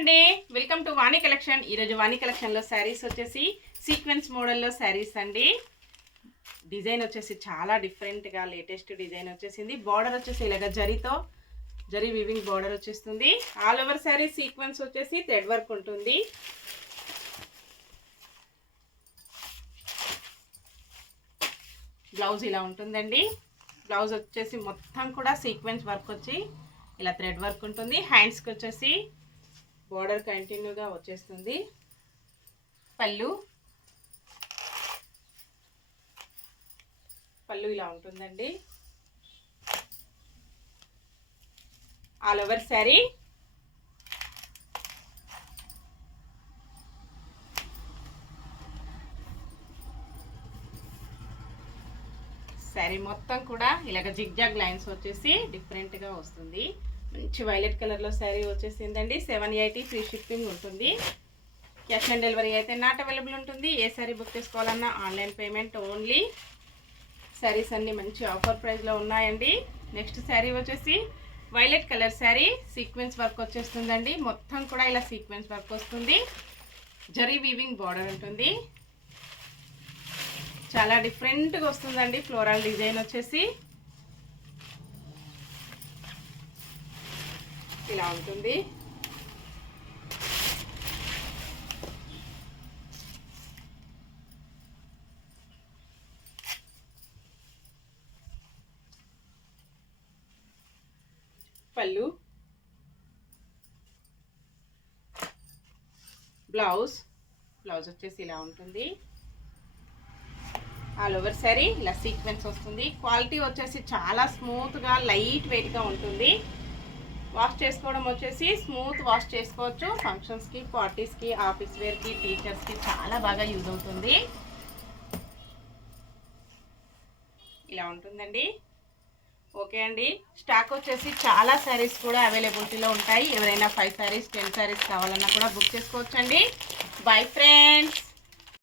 అండి, welcome to Vani collection. ఈరోజు వాణి కలెక్షన్లో శారీస్ వచ్చేసి సీక్వెన్స్ మోడల్లో శారీస్ అండి. డిజైన్ వచ్చేసి చాలా డిఫరెంట్గా లేటెస్ట్ డిజైన్ వచ్చేసింది. బార్డర్ వచ్చేసి ఇలాగ జరీ వీవింగ్ బార్డర్ వచ్చేస్తుంది. ఆల్ ఓవర్ శారీ సీక్వెన్స్ వచ్చేసి థ్రెడ్ వర్క్ ఉంటుంది. బ్లౌజ్ ఇలా ఉంటుందండి. బ్లౌజ్ వచ్చేసి మొత్తం కూడా సీక్వెన్స్ వర్క్ వచ్చి ఇలా థ్రెడ్ వర్క్ ఉంటుంది. హ్యాండ్స్కి వచ్చేసి బోర్డర్ కంటిన్యూగా వచ్చేస్తుంది. పళ్ళు ఇలా ఉంటుందండి. ఆల్ ఓవర్ శారీ శారీ మొత్తం కూడా ఇలాగ జిగ్జాగ్ లైన్స్ వచ్చేసి డిఫరెంట్గా వస్తుంది. మంచి వైలెట్ కలర్లో శారీ వచ్చేసిందండి. 780 ఫ్రీ షిప్పింగ్ ఉంటుంది. క్యాష్ ఆన్ డెలివరీ అయితే నాట్ అవైలబుల్ ఉంటుంది. ఏ శారీ బుక్ చేసుకోవాలన్నా ఆన్లైన్ పేమెంట్ ఓన్లీ. శారీస్ అన్నీ మంచి ఆఫర్ ప్రైస్లో ఉన్నాయండి. నెక్స్ట్ శారీ వచ్చేసి violet colour sari, sequence work వచ్చేస్తుందండి. మొత్తం కూడా ఇలా సీక్వెన్స్ వర్క్ వస్తుంది. జరీ వీవింగ్ బార్డర్ ఉంటుంది. చాలా డిఫరెంట్గా వస్తుందండి. ఫ్లోరల్ డిజైన్ వచ్చేసి ఇలా ఉంటుంది. పళ్ళు, బ్లౌజ్ వచ్చేసి ఇలా ఉంటుంది. ఆల్ ఓవర్ శారీ ఇలా సీక్వెన్స్ వస్తుంది. క్వాలిటీ వచ్చేసి చాలా స్మూత్గా లైట్ వెయిట్గా ఉంటుంది. వాష్ చేసుకోవడం వచ్చేసి స్మూత్ వాష్ చేసుకోవచ్చు. ఫంక్షన్స్కి, పార్టీస్కి, ఆఫీస్ వేర్కి, టీచర్స్కి చాలా బాగా యూజ్ అవుతుంది. ఇలా ఉంటుందండి. ఓకే అండి, స్టాక్ వచ్చేసి చాలా శారీస్ కూడా అవైలబిలిటీలో ఉంటాయి. ఎవరైనా 5 శారీస్ 10 శారీస్ కావాలన్నా కూడా బుక్ చేసుకోవచ్చండి. Bye friends.